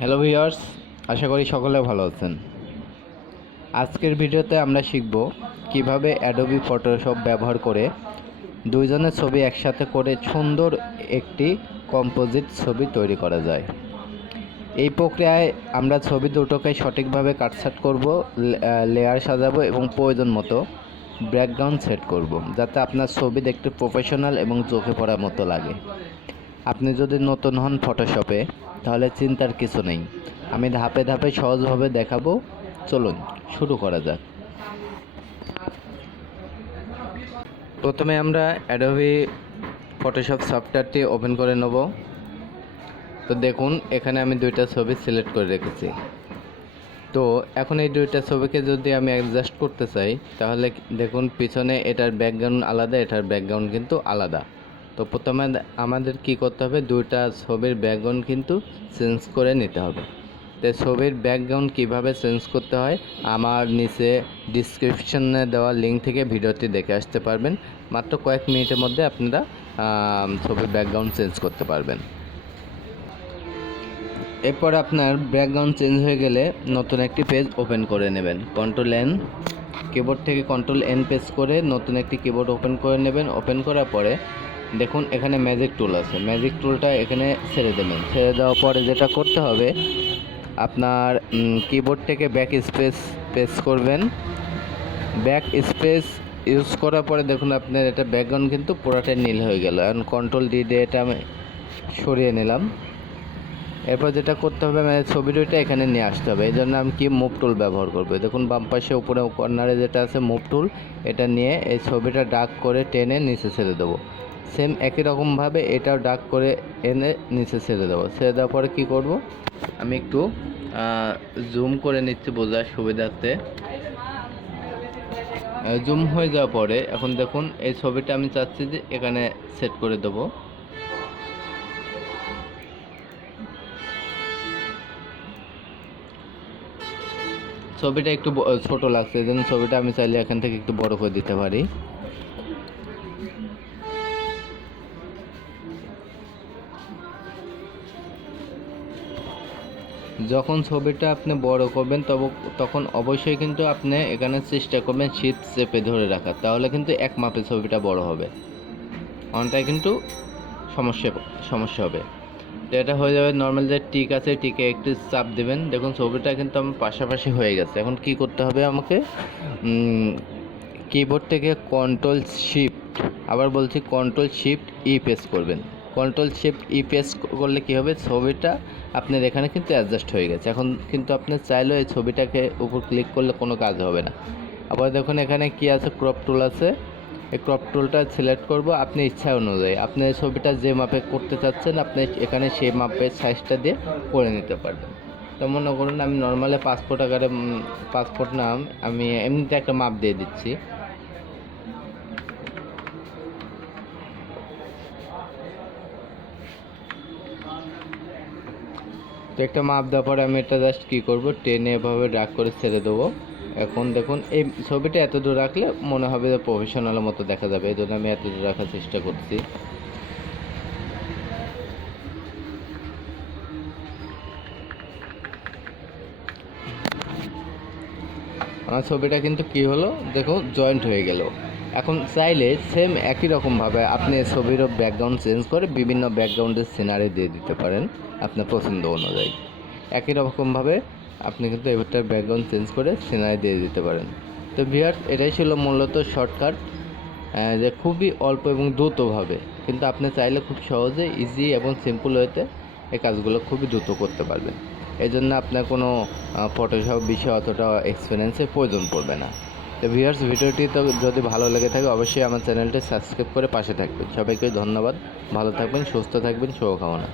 Hello viewers আশা করি সকলে ভালো আছেন। আজকের ভিডিওতে আমরা শিখব কীভাবে অ্যাডোবি ফটোশপ ব্যবহার করে দুইজনের ছবি একসাথে করে সুন্দর একটি কম্পোজিট ছবি তৈরি করা যায়। এই প্রক্রিয়ায় আমরা ছবি দুটোকে সঠিকভাবে কাটছাট করব লেয়ার সাজাবো এবং প্রয়োজন মতো ব্যাকগ্রাউন্ড সেট করব, যাতে আপনার ছবি দেখতে প্রফেশনাল এবং চোখে পড়ার মতো লাগে। আপনি যদি নতুন হন ফটোশপে তাহলে চিন্তার কিছু নেই। আমি ধাপে ধাপে সহজভাবে দেখাবো। চলুন, শুরু করা যাক। প্রথমে আমরা অ্যাডোবি ফটোশপ সফটওয়্যারটি ওপেন করে নেব। তো দেখুন, এখানে আমি দুইটা ছবি সিলেক্ট করে রেখেছি। তো এখন এই দুইটা ছবিকে যদি আমি অ্যাডজাস্ট করতে চাই, তাহলে দেখুন, পিছনে এটার ব্যাকগ্রাউন্ড আলাদা, এটার ব্যাকগ্রাউন্ড কিন্তু আলাদা। তো প্রথমে আমাদের কি করতে হবে? দুইটা ছবির ব্যাকগ্রাউন্ড কিন্তু চেঞ্জ করে নিতে হবে। তো ছবির ব্যাকগ্রাউন্ড কীভাবে চেঞ্জ করতে হয়? আমার নিচে ডিসক্রিপশনে দেওয়া লিঙ্ক থেকে ভিডিওটি দেখে আসতে পারবেন। মাত্র কয়েক মিনিটের মধ্যে আপনারা ছবির ব্যাকগ্রাউন্ড চেঞ্জ করতে পারবেন। এরপর আপনার ব্যাকগ্রাউন্ড চেঞ্জ হয়ে গেলে নতুন একটি পেজ ওপেন করে নেবেন। কন্ট্রোল এন কিবোর্ড থেকে কন্ট্রোল এন পেজ করে নতুন একটি কিবোর্ড ওপেন করে নেবেন। ওপেন করার পরে দেখুন, এখানে ম্যাজিক টুল আছে। ম্যাজিক টুলটা এখানে ছেড়ে দেবেন। ছেড়ে দেওয়ার পরে যেটা করতে হবে, আপনার কিবোর্ড থেকে ব্যাক স্পেস প্রেস করবেন। ব্যাক স্পেস ইউজ করার পরে দেখুন, আপনার এটা ব্যাকগ্রাউন্ড কিন্তু পুরোটাই নীল হয়ে গেল। এখন কন্ট্রোল ডি দিয়ে এটা আমি সরিয়ে নিলাম। এরপর যেটা করতে হবে মানে ছবি দুইটা এখানে নিয়ে আসতে হবে। এই জন্য আমি কি মুভ টুল ব্যবহার করব? দেখুন, বাম পাশে উপরে কর্নারে যেটা আছে মুভ টুল এটা নিয়ে এই ছবিটা ডাক করে টেনে নিচে ছেড়ে দেবো। সেম একই রকমভাবে এটাও ডাক করে এনে নিচে ছেড়ে দেবো। ছেড়ে দেওয়ার পরে কী করব? আমি একটু জুম করে নিচ্ছি বোঝার সুবিধার্থে। জুম হয়ে যাওয়ার পরে এখন দেখুন, এই ছবিটা আমি চাচ্ছি যে এখানে সেট করে দেবো। ছবিটা একটু ছোট লাগছে জন্য ছবিটা আমি চাইলে এখান থেকে একটু বড় করে দিতে পারি। যখন ছবিটা আপনি বড় করবেন, তবে, তখন অবশ্যই কিন্তু আপনি এখানে চেষ্টা করবেন শীত চেপে ধরে রাখার। তাহলে কিন্তু এক মাপে ছবিটা বড় হবে। অনটায় কিন্তু সমস্যা সমস্যা হবে। তো এটা হয়ে যাবে নর্মাল যে টিক আছে টিকে একটু চাপ দেবেন। দেখুন ছবিটা কিন্তু আমার পাশাপাশি হয়ে গেছে। এখন কি করতে হবে আমাকে? কিবোর্ড থেকে কন্ট্রোল শিফট আবার বলছি কন্ট্রোল শিফট ই প্রেস করবেন। কন্ট্রোল শিফট ই প্রেস করলে কি হবে? ছবিটা আপনার এখানে কিন্তু অ্যাডজাস্ট হয়ে গেছে। এখন কিন্তু আপনি চাইলেও এই ছবিটাকে উপর ক্লিক করলে কোনো কাজ হবে না। আবার দেখুন এখানে কি আছে? ক্রপ টুল আছে। এই ক্রপ টুলটা সিলেক্ট করব আপনি ইচ্ছা অনুযায়ী। আপনি ছবিটা যে মাপে করতে চাচ্ছেন, আপনি এখানে সেই মাপের সাইজটা দিয়ে করে নিতে পারবেন। তো মনে করুন আমি নর্মালি পাসপোর্ট আকারে পাসপোর্ট নাম আমি এমনিতে একটা মাপ দিয়ে দিচ্ছি। তো একটা মাপ দেওয়ার পরে আমি এটা জাস্ট কী করব, টেনে এভাবে ডাক করে ছেড়ে দেবো। এখন দেখুন, এই ছবিটা এত দূর রাখলে মনে হবে যে প্রফেশনালের মতো দেখা যাবে এই জন্য আমি এত দূর রাখার চেষ্টা করছি। আমার ছবিটা কিন্তু কি হলো দেখো জয়েন্ট হয়ে গেল। এখন চাইলে সেম একই রকমভাবে আপনি ছবিরও ব্যাকগ্রাউন্ড চেঞ্জ করে বিভিন্ন ব্যাকগ্রাউন্ডের সিনারি দিয়ে দিতে পারেন আপনার পছন্দ অনুযায়ী। একই রকমভাবে আপনি কিন্তু এবারটার ব্যাকগ্রাউন্ড চেঞ্জ করে সিনারি দিয়ে দিতে পারেন। তো ভিয়ার্স এটাই ছিল মূলত শর্টকাট যে খুবই অল্প এবং দ্রুতভাবে, কিন্তু আপনি চাইলে খুব সহজে ইজি এবং সিম্পল ওয়েতে এই কাজগুলো খুবই দ্রুত করতে পারবেন। এই জন্য আপনার কোনো ফটোশপ বিষয়ে অতটা এক্সপিরিয়েন্সের প্রয়োজন পড়বে না। তো ভিউয়ার্স ভিডিওটি তো যদি ভালো লেগে থাকে, অবশ্যই আমার চ্যানেলটি সাবস্ক্রাইব করে পাশে থাকবেন। সবাইকে ধন্যবাদ। ভালো থাকবেন, সুস্থ থাকবেন, শুভকামনা।